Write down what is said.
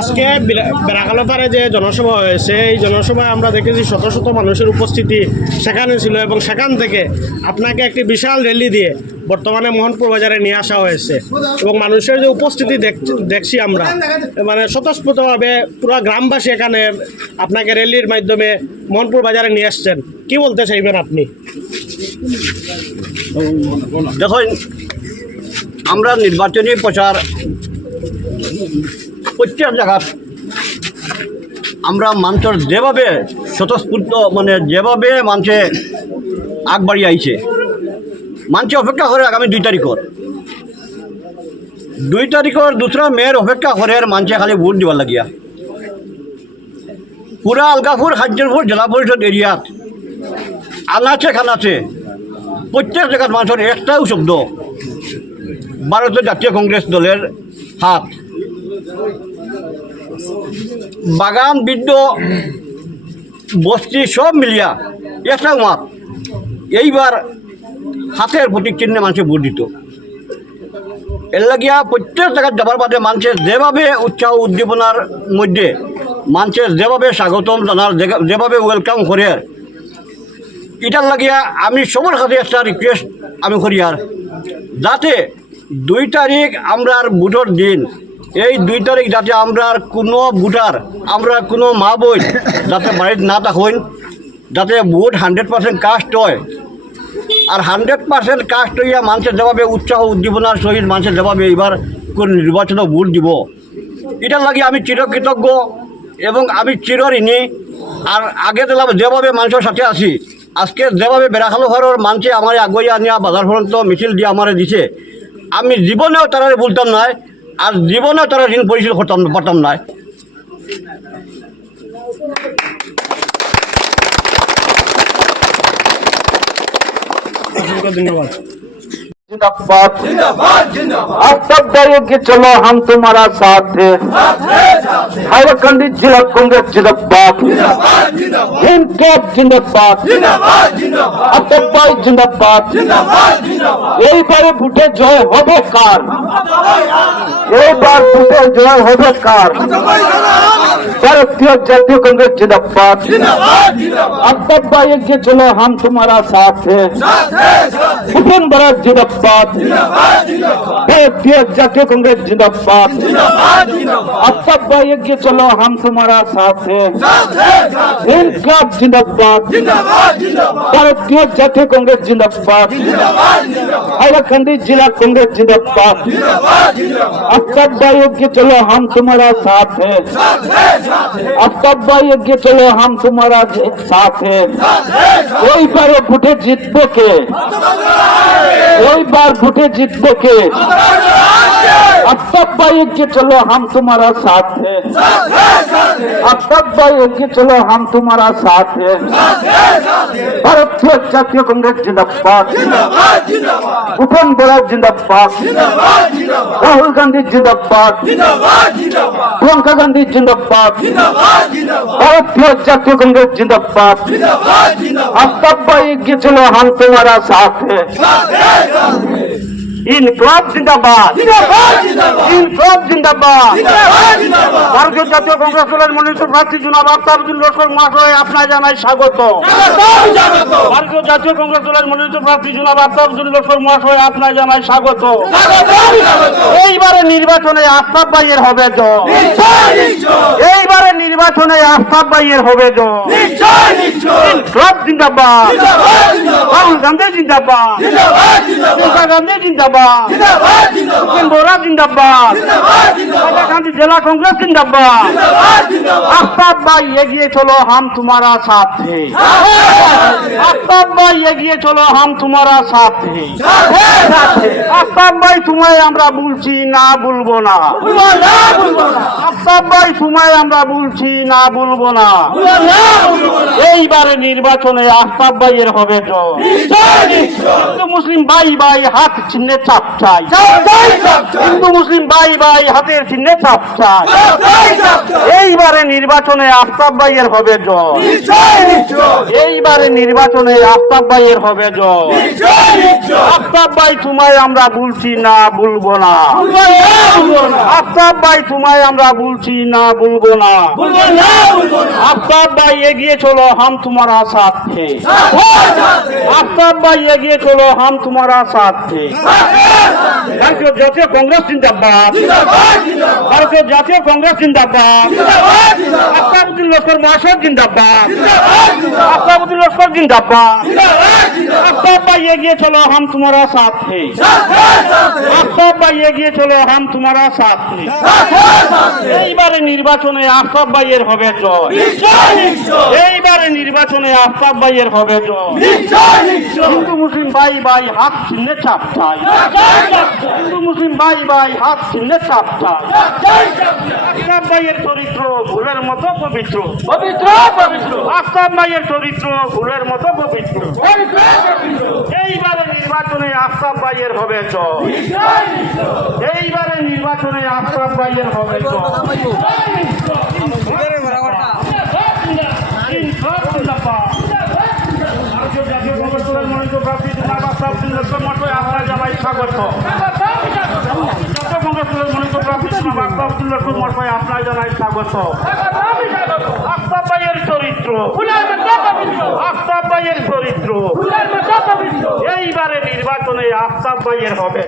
আজকে বেড়াকালপাড়ে যে জনসভা হয়েছে এই জনসভায় আমরা দেখেছি শত শত মানুষের উপস্থিতি সেখানে ছিল এবং সেখান থেকে আপনাকে একটি বিশাল র্যালি দিয়ে বর্তমানে মোহনপুর বাজারে নিয়ে আসা হয়েছে এবং মানুষের যে উপস্থিতি দেখছি আমরা মানে স্বতঃস্ফূর্তভাবে পুরো গ্রামবাসী এখানে আপনাকে র্যালির মাধ্যমে মোহনপুর বাজারে নিয়ে আসছেন। কি বলতে চাইবেন আপনি? দেখুন, আমরা নির্বাচনী প্রচার প্রত্যেক জায়গায় আমরা মানুষের যেভাবে স্বতঃস্ফূর্ত মানে যেভাবে মানুষে আগবাড়ি আইছে মানুষ অপেক্ষা করে আগামী 2 তারিখের 2 মেয়ের অপেক্ষা করে মানুষে খালি ভোট দিবার লাগিয়া পুরা আলগাপুর হাজিরপুর জেলা পরিষদ এরিয়াত আনাচে খানাচে প্রত্যেক জায়গার মানুষের একটাও শব্দ ভারতীয় জাতীয় কংগ্রেস দলের হাত। বাগান বৃদ্ধ বস্তি সব মিলিয়া একটা মাত এইবার হাতের প্রতীক চিহ্নে মানুষে ভোট দিত। এর লাগিয়া প্রত্যেক জায়গায় যাবার বাদে মানুষের যেভাবে উৎসাহ উদ্দীপনার মধ্যে মানুষের যেভাবে স্বাগতম জানার যেভাবে ওয়েলকাম করে এটার লাগিয়া আমি সবার কাছে একটা রিকোয়েস্ট আমি করি আর যাতে 2 তারিখ আমরার ভোটের দিন এই 2 তারিখ যাতে আমরার কোনো ভোটার আমরা কোনো মা বোন যাতে বাড়িতে না থাকুন, যাতে ভোট 100% কাস্ট হয় আর 100% কাস্ট হইয়া মানুষের যেভাবে উৎসাহ উদ্দীপনার সহিত মানুষের যেভাবে এবার কোন নির্বাচনে ভোট দিব এটার লাগে আমি চিরকৃতজ্ঞ এবং আমি চিরঋণী। আর আগে দিলাম যেভাবে মানুষের সাথে আছি আজকে যেভাবে বেড়াখালপাড়ার মানুষে আমার আগুয়া নিয়ে বাজার পর্যন্ত মিছিল দিয়ে আমার দিছে আমি জীবনেও তারা বলতাম নাই আর জীবনেও তারা ঋণ পরিশোধ করতাম পারতাম নাই। ধন্যবাদ। जिंदाबाद अब तक जाइए चलो हम तुम्हारा साथ है। झारखंड जिला कांग्रेस जिंदाबाद, इनकलाब जिंदाबाद, আতঙ্কবাদ জিন্দাবাদ। এইবারে ভোটে জয় হবে কার? এইবার ভোটে জয় হবে কার? भारतीय जातीय कांग्रेस जिंदाबाद। अब तक जाइए चलो हम तुम्हारा साथ है। भूपेन बराक जिंदाबाद, भारतीय जातीय कांग्रेस जिंदाबाद। अब तक जाइए चलो हम तुम्हारा साथ है। इनकलाब जिंदाबाद, भारतीय जातीय कांग्रेस जिंदाबाद। झारखंड जिला कांग्रेस जिंदाबाद। अब तक जाइए चलो हम तुम्हारा साथ है। अब तक जाइए चलो हम तुम्हारा साथ है। ওই বারে ভোটে জিতবো কে? ওই বার ভোটে জিতবো কে? अब तक जाइए चलो हम तुम्हारा साथ है। अब तक जाइए चलो हम तुम्हारा साथ है। भारतीय जातीय कांग्रेस जिंदाबाद, भूपेन बराक जिंदाबाद, राहुल गांधी जिंदाबाद, प्रियंका गांधी जिंदाबाद, भारतीय जातीय कांग्रेस जिंदाबाद। अब तक जाइए चलो हम तुम्हारा साथ है। इनकलाब जिंदाबाद, इनकलाब जिंदाबाद। ভারতীয় জাতীয় কংগ্রেস দলের মনোনীত প্রার্থী জনাব আফতাব উদ্দিন লস্কর মহাশয় আপনার জানাই স্বাগত। ভারতীয় জাতীয় কংগ্রেস দলের মনোনীত প্রার্থী জনাব আফতাব উদ্দিন লস্কর মহাশয় আপনার জানাই স্বাগত। এইবারে নির্বাচনে আফতাব ভাইয়ের হবে জয়। এইবারে নির্বাচনে আফতাব ভাইয়ের হবে জয়। ইনকলাব জিন্দাবাদ, রাহুল গান্ধী জিন্দাবাদ, প্রিয়ঙ্কা গান্ধী জিন্দাবাদ, ভূপেন বরাক জিন্দাবাদ, झारखंड जिला कांग्रेस जिंदाबाद। आफ्ताब भाई एगिए चलो हम तुम्हारा साथ है। आफ्ताब भाई एगिए चलो हम तुम्हारा साथ है। आफ्ताब भाई तुम्हें আমরা বলছি না বলবো না। आफ्ताब भाई तुम्हें আমরা বলছি না বলবো না। এইবারে নির্বাচনে आफ्ताब ভাইয়ের হবে জয়। হিন্দু মুসলিম ভাই ভাই হাত চিহ্নে চাপ চাই। হিন্দু মুসলিম ভাই ভাই হাতের চিহ্নে চাপ চাই। এইবারে নির্বাচনে आफ्ताब ভাইয়ের হবে জয়। এইবারে নির্বাচনে आफ्ताब ভাইয়ের হবে জয়। आफ्ताब ভাই তোমায় আমরা বলছি না বলবো না। आफ्ताब ভাই তোমায় আমরা বলছি বলছি না বলবো না आफ्ताब भाई एगिए चलो हम तुम्हारा साथ थे आफ्ताब भाई एगिए चलो हम तुम्हारा साथ थे भारतीय जातीय कांग्रेस जिंदाबाद भारतीय जातीय कांग्रेस जिंदाबाद आफ्ताबुद्दीन लश्कर महाशय जिंदाबाद आफ्ताबुद्दीन लश्कर जिंदाबाद आफ्ताब भाई एगिए चलो हम तुम्हारा साथ थे आफ्ताब भाई एगिए चलो हम तुम्हारा साथ थे এইবারে নির্বাচনে আফতাব ভাইয়ের হবে জয় এইবারে নির্বাচনে আফতাব ভাইয়ের হবে জয় হিন্দু মুসলিম ভাই ভাই হাত চিহ্নে চাপ চাই হিন্দু মুসলিম ভাই ভাই হাত চিহ্নে চাপ চাই আফতাব ভাইয়ের চরিত্র ফুলের মতো পবিত্র পবিত্র পবিত্র আফতাব ভাইয়ের চরিত্র ফুলের মতো পবিত্র এইবারে নির্বাচনে আফতাব ভাইয়ের হবে জয় এইবারে নির্বাচনে আফতাব ভাইয়ের হবে জয় ভারতীয় জাতীয় কংগ্রেস দলের মনোনীত প্রার্থী জনাব আফতাবউদ্দিন লস্কর মঠে আপনার জানাই স্বাগত জাতীয় কংগ্রেস দলের মনোনীত প্রার্থী জনাব আফতাবউদ্দিন লস্কর মঠে আপনার জানাই স্বাগত আফতাব ভাইয়ের চরিত্র আফতাব ভাইয়ের চরিত্র এইবারে নির্বাচনে আফতাব ভাইয়ের হবে